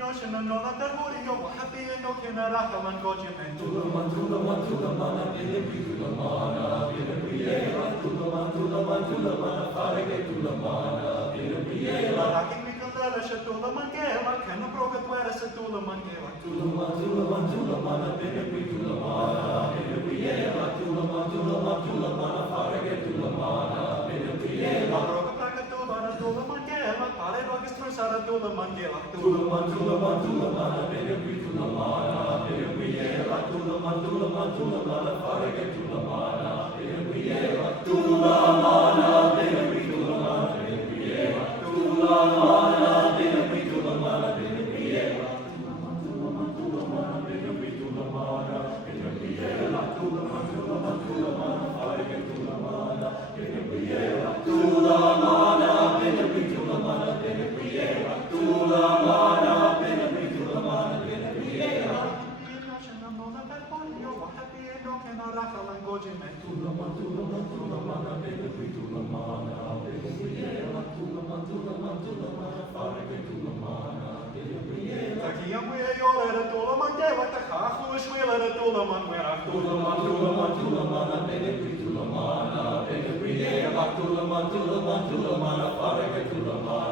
no shenano la termuri yo happy no kenara kaman goji men Tulaman, tulaman, tulaman, pinipri tulamana, pinapriela, tulaman, tulaman, tulamana, farege tulamana, pinapriela. Rakin mikandala shatula mangela kanu proga tuera satula mangela Tulaman, tulaman, tulamana, pinipri tulamana, pinapriela, tulaman, tulaman, tulamana, farege tulamana, pinapriela. proga plaga tula tula mangela pare roga strusara tula mangela Tulaman, tulaman, tulamana, pinipri tulamana, pinapriela, tulaman, tulaman, tulamana, farege tulamana, pinapriela. Tulamana, pinipri tulamana, pinapriela, tulamana, pinipri tulamana, pinapriela. Tulaman, tulamana, pinipri tulamana, pinapriela, tulaman, tulaman, tulamana, farege tulamana, pinapriela. Tulamana, pinipri tulamana, pinapriela, tulamana, pinipri tulamana, pinapriela. no shenano la termuri yo happy no kenara kaman goji men Tulaman, tulaman, tulamana, pinipri tulamana, pinapriela, tulaman, tulaman, tulamana, farege tulamana, pinapriela. Takiam we yo era tula mangela takhafu shwela era tula mangela Tulaman, tulaman, tulamana, pinipri tulamana, pinapriela, tulaman, tulaman, tulamana, farege tulamana.